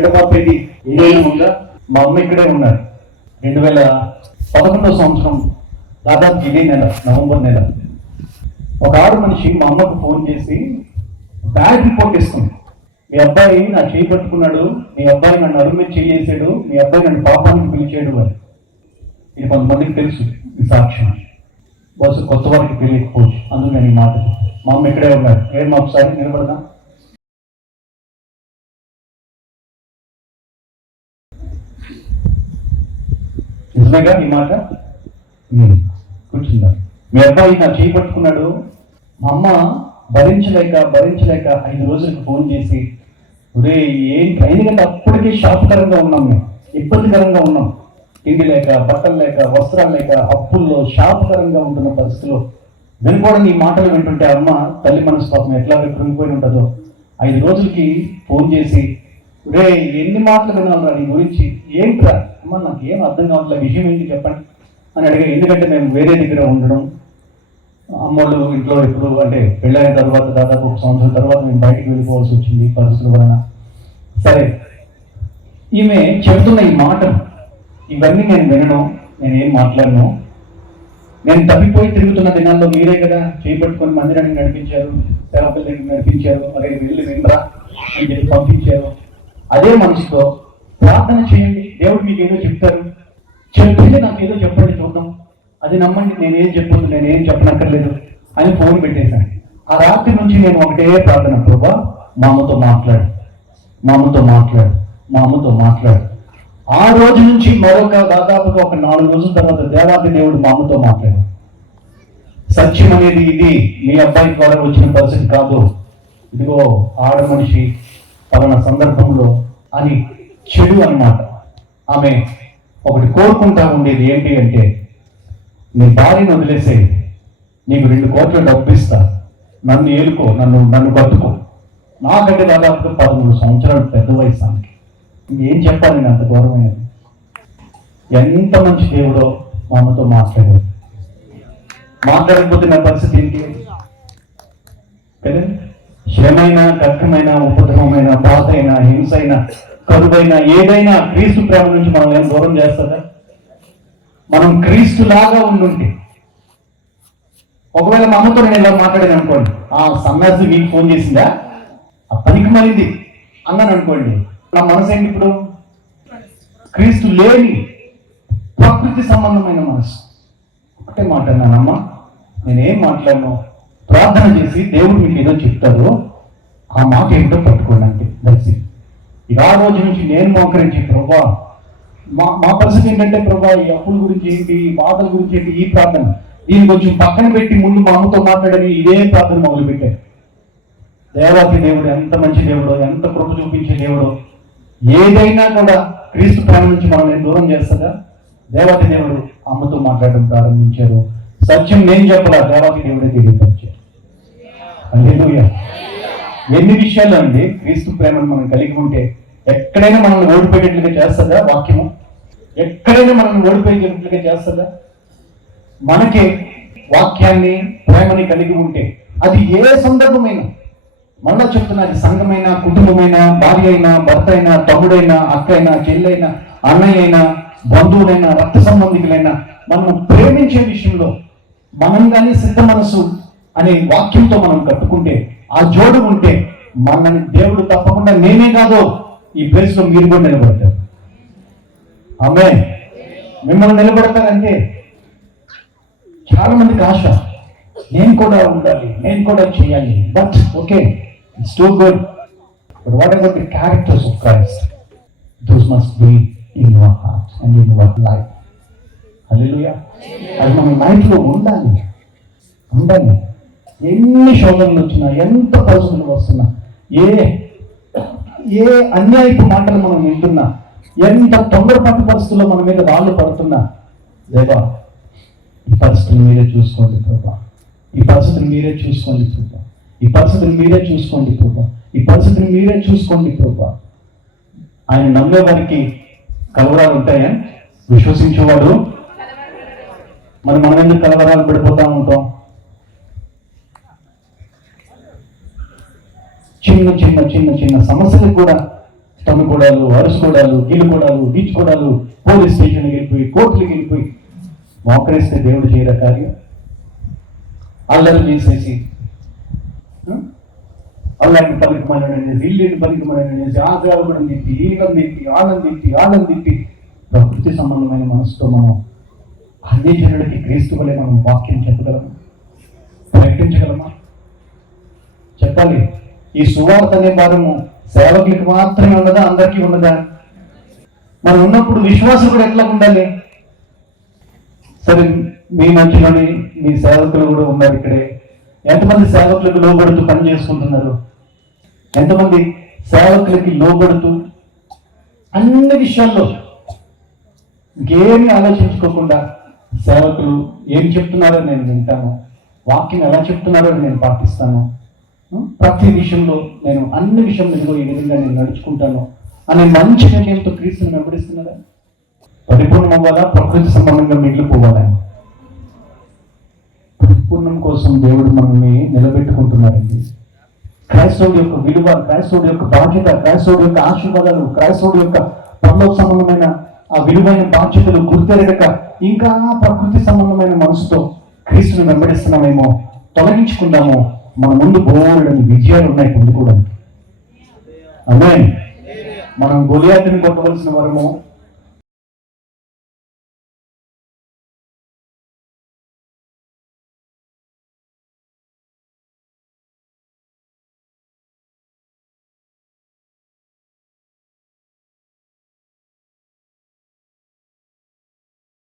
విడబాపేది ఏదైనా ఉందా? మా అమ్మ ఇక్కడే ఉన్నారు. 2011 సంవత్సరం దాదాపు ఇదే నెల, నవంబర్ నెల, ఒక ఆరు మనిషి మా అమ్మకు ఫోన్ చేసి బ్యాడ్ రిపోర్ట్ ఇస్తుంది. మీ అబ్బాయి నా చేయి పట్టుకున్నాడు, మీ అబ్బాయి నన్ను అరుమే చేసాడు, మీ అబ్బాయి నన్ను పాపానికి పిలిచాడు అని. ఇది కొంతమందికి తెలుసు ఈ సాక్ష్యం, బస్సు కొత్త వారికి తెలియకపోవచ్చు. అందుకు నేను ఈ మాట, మా అమ్మ ఇక్కడే ఉన్నారు. ఏమో ఒకసారి నిలబడదా? నిజమేగా ఈ మాట? కూర్చుందా? మీ అబ్బాయి నా చేయి పట్టుకున్నాడు. మా అమ్మ భరించలేక 5 రోజులకు ఫోన్ చేసి, ఒరే ఏంటి, ఎందుకంటే అప్పటికే శాపకరంగా ఉన్నాం, మేము ఇబ్బందికరంగా ఉన్నాం, తిండి లేక, బట్టలు లేక, వస్త్రాలు లేక, అప్పుల్లో శాపకరంగా ఉంటున్న పరిస్థితిలో వినుకోవడం ఈ మాటలు వింటుంటే అమ్మ తల్లి మనసు పాపం ఎట్లా కృంగిపోయి ఉంటుందో. 5 రోజులకి ఫోన్ చేసి, రే ఎన్ని మాటలు వినాలరా నీ గురించి, ఏంట్రా అమ్మ నాకు ఏం అర్థం కావట్లేదు, విషయం ఏంటి చెప్పండి అని అడిగారు. ఎందుకంటే మేము వేరే దగ్గర ఉండడం, అమ్మోళ్ళు ఇంట్లో ఎప్పుడు అంటే పెళ్ళైన తర్వాత దాదాపు 1 సంవత్సరం తర్వాత మేము బయటికి వెళ్ళిపోవాల్సి వచ్చింది పరిస్థితుల వలన. సరే, ఈమె చెబుతున్న ఈ మాట ఇవన్నీ నేను వినను, నేనేం మాట్లాడను. నేను తప్పిపోయి తిరుగుతున్న దినాల్లో మీరే కదా చేపట్టుకొని మందిరానికి నడిపించారు, సేవకుల దగ్గర నడిపించారు, అరే వెళ్ళి వినరా అని చెప్పి పంపించారు. అదే మనసుతో ప్రార్థన చేయండి, దేవుడు మీకు ఏదో చెప్తారు, చెప్తే నాకు ఏదో చెప్పండి చూద్దాం, అది నమ్మండి, నేనేం చెప్పొద్దు, నేనేం చెప్పనక్కర్లేదు అని ఫోన్ పెట్టేశాను. ఆ రాత్రి నుంచి నేను ఒకటే ప్రార్థన, ప్రభా మా అమ్మతో మాట్లాడు, మా అమ్మతో మాట్లాడు, మా అమ్మతో మాట్లాడు. ఆ రోజు నుంచి మరొక దాదాపుగా ఒక 4 రోజుల తర్వాత దేవాది దేవుడు మా అమ్మతో మాట్లాడు. సత్యం అనేది ఇది మీ అబ్బాయి ద్వారా వచ్చిన పరిస్థితి కాదు, ఇదిగో ఆడ మనిషి పలానా సందర్భంలో అని చెడు అన్నమాట. ఆమె ఒకటి కోరుకుంటా ఉండేది ఏంటి అంటే, నీ భార్యను వదిలేసే, నీకు 2 కోట్ల డబ్బు ఇస్తా, నన్ను ఏలుకో, నన్ను బతుకో. నాకంటే దాదాపుగా 13 సంవత్సరాలు పెద్ద వయసు ఆమెకి. ఏం చెప్పాలి నేను, అంత గౌరవమైనది. ఎంత మంచి దేవుడో మా అమ్మతో మాట్లాడారు. మాట్లాడకపోతే నా పరిస్థితి ఏంటి కదండి? శ్రమైన, కష్టమైన, ఉపద్రవమైన, బాధ అయినా, హింస అయినా, కరువైనా, ఏదైనా క్రీస్తు ప్రేమ నుంచి మనం ఏం దూరం చేస్తుందా? మనం క్రీస్తు లాగా ఉండుంటే, ఒకవేళ మా అమ్మతో నేను ఇలా మాట్లాడాను అనుకోండి, ఆ సన్యాసి మీకు ఫోన్ చేసిందా, ఆ పనికి మరింది అన్నాను అనుకోండి, నా మనసు ఏంటి ఇప్పుడు? క్రీస్తు లేని ప్రకృతి సంబంధమైన మనసు. ఒకటే మాట్లాడినానమ్మా, నేనేం మాట్లాడను, ప్రార్థన చేసి దేవుడు మీకు ఏదో చెప్తారు, ఆ మాట ఏంటో పట్టుకోండి అంటే దర్శి. ఇక ఆ రోజు నుంచి నేను మోకరించి, ప్రభా మా పరిస్థితి ఏంటంటే, ప్రభా ఈ అప్పుల గురించి ఏంటి, ఈ బాధల గురించి ఏంటి, ఈ ప్రార్థన దీన్ని కొంచెం పక్కన పెట్టి ముందు మా అమ్మతో మాట్లాడని ఇదే ప్రార్థన మొదలు పెట్టారు. దేవాది దేవుడు ఎంత మంచి దేవుడో, ఎంత కృప చూపించే దేవుడో. ఏదైనా కూడా క్రీస్తు ప్రేమ నుంచి మనల్ని దూరం చేస్తుందా? దేవాది దేవుడు అమ్మతో మాట్లాడడం ప్రారంభించారు. సత్యం నేను చెప్పలా, దేవాది దేవుడే తెలియపరిచారు. హల్లెలూయా. ఎన్ని విషయాలు అండి క్రీస్తు ప్రేమను మనం కలిగి ఉంటే ఎక్కడైనా మనల్ని ఓడిపోయేట్లుగా చేస్తుందా? వాక్యము ఎక్కడైనా మనల్ని ఓడిపోయేట్లుగా చేస్తుందా? మనకే వాక్యాన్ని, ప్రేమని కలిగి ఉంటే అది ఏ సందర్భమైనా, మళ్ళా చెప్తున్నా, అది సంఘమైనా, కుటుంబమైనా, భార్య అయినా, భర్త అయినా, తమ్ముడైనా, అక్క అయినా, చెల్లైనా, అన్నయ్య అయినా, బంధువులైనా, రక్త సంబంధికులైనా, మనం ప్రేమించే విషయంలో మనం కానీ సిద్ధ మనసు అనే వాక్యంతో మనం కట్టుకుంటే, ఆ జోడు ఉంటే, మనల్ని దేవుడు తప్పకుండా నేనే కాదు ఈ ప్లేస్ లో మీరు కూడా నిలబడతారు. ఆమేన్. మిమ్మల్ని నిలబడతారంటే చాలా మందికి ఆశ, నేను కూడా ఉండాలి, నేను కూడా చేయాలి. But okay, it's too good, but what about the characters of Christ? Those must be in your heart and in your life. Hallelujah. అది మన లైఫ్ లో ఉండాలి. ఎన్ని శోధనలు వచ్చినా, ఎంత పరిస్థితులు వస్తున్నా, ఏ అన్యాయపు మాటలు మనం వింటున్నా, ఎంత తొందరపాటు పరిస్థితుల్లో మన మీద వాళ్ళు పడుతున్నా, దేవా ఈ పరిస్థితులు మీరే చూసుకోండి ప్రభా, ఈ పరిస్థితిని మీరే చూసుకోండి ప్రభా, ఈ పరిస్థితిని మీరే చూసుకోండి ప్రభా, ఈ పరిస్థితిని మీరే చూసుకోండి ప్రభా. ఆయన నమ్మే వారికి కలవరాలు ఉంటాయా? విశ్వసించేవాడు మనం ఎందుకు కలవరాలు పడిపోతా ఉంటాం? చిన్న చిన్న చిన్న చిన్న సమస్యలకు కూడా తనుకోడాలు, అరుసుకోడాలు, గిలుకోడాలు, గీచుకోడాలు, పోలీస్ స్టేషన్కి వెళ్ళిపోయి, కోర్టులకు వెళ్ళిపోయి మోకరిస్తే దేవుడు చేయరా కార్యం? అల్లరి చేసేసి అల్లాన్ని పలికమనేసి, ఇల్లుని పలికమనేసి, ఆగ్రహం తిప్పి, ఆనందం తిప్పి ప్రకృతి సంబంధమైన మనసుతో మనం అన్ని జనుడికి క్రీస్తు వలె మనం వాక్యం చెప్పగలమా? ప్రకటించగలమా? చెప్పాలి. ఈ సువార్త అనే భారము సేవకులకు మాత్రమే ఉన్నదా, అందరికీ ఉన్నదా? మనం ఉన్నప్పుడు విశ్వాసం కూడా ఎట్లా ఉండాలి? సరే, మీ మధ్యలోని మీ సేవకులు కూడా ఉన్నారు ఇక్కడే. ఎంతమంది సేవకులకు లోబడుతూ పని చేసుకుంటున్నారు? ఎంతమంది సేవకులకి లోబడుతూ అన్ని విషయాల్లో ఇంకేమీ ఆలోచించుకోకుండా సేవకులు ఏం చెప్తున్నారో నేను వింటాను, వాక్యం ఎలా చెప్తున్నారో నేను పాటిస్తాను, ప్రతి విషయంలో నేను అన్ని విషయంలో ఇదిగో ఈ విధంగా నేను నడుచుకుంటాను అనే మంచి నిర్ణయంతో క్రీస్తుని వెంబడిస్తున్నారా? పరిపూర్ణం అవ్వాలా, ప్రకృతి సంబంధంగా మిగిలిపోవాలా? పరిపూర్ణం కోసం దేవుడు మనల్ని నిలబెట్టుకుంటున్నారండి. క్రైస్తవుడి యొక్క విలువ, క్రైస్తవుడి యొక్క బాధ్యత, క్రైస్తవుడి యొక్క ఆశీర్వాదాలు, క్రైస్తవుడి యొక్క పరలోక సంబంధమైన ఆ విలువైన బాధ్యతలు గుర్తెరగక ఇంకా ప్రకృతి సంబంధమైన మనసుతో క్రీస్తుని వెంబడిస్తున్నామేమో, తొలగించుకుందామో మన ముందు బోల్డని విజయాలు ఉన్నాయి పొందుకోవడానికి. ఆమేన్. మనం గొలియాతుని కొట్టవలసిన వరము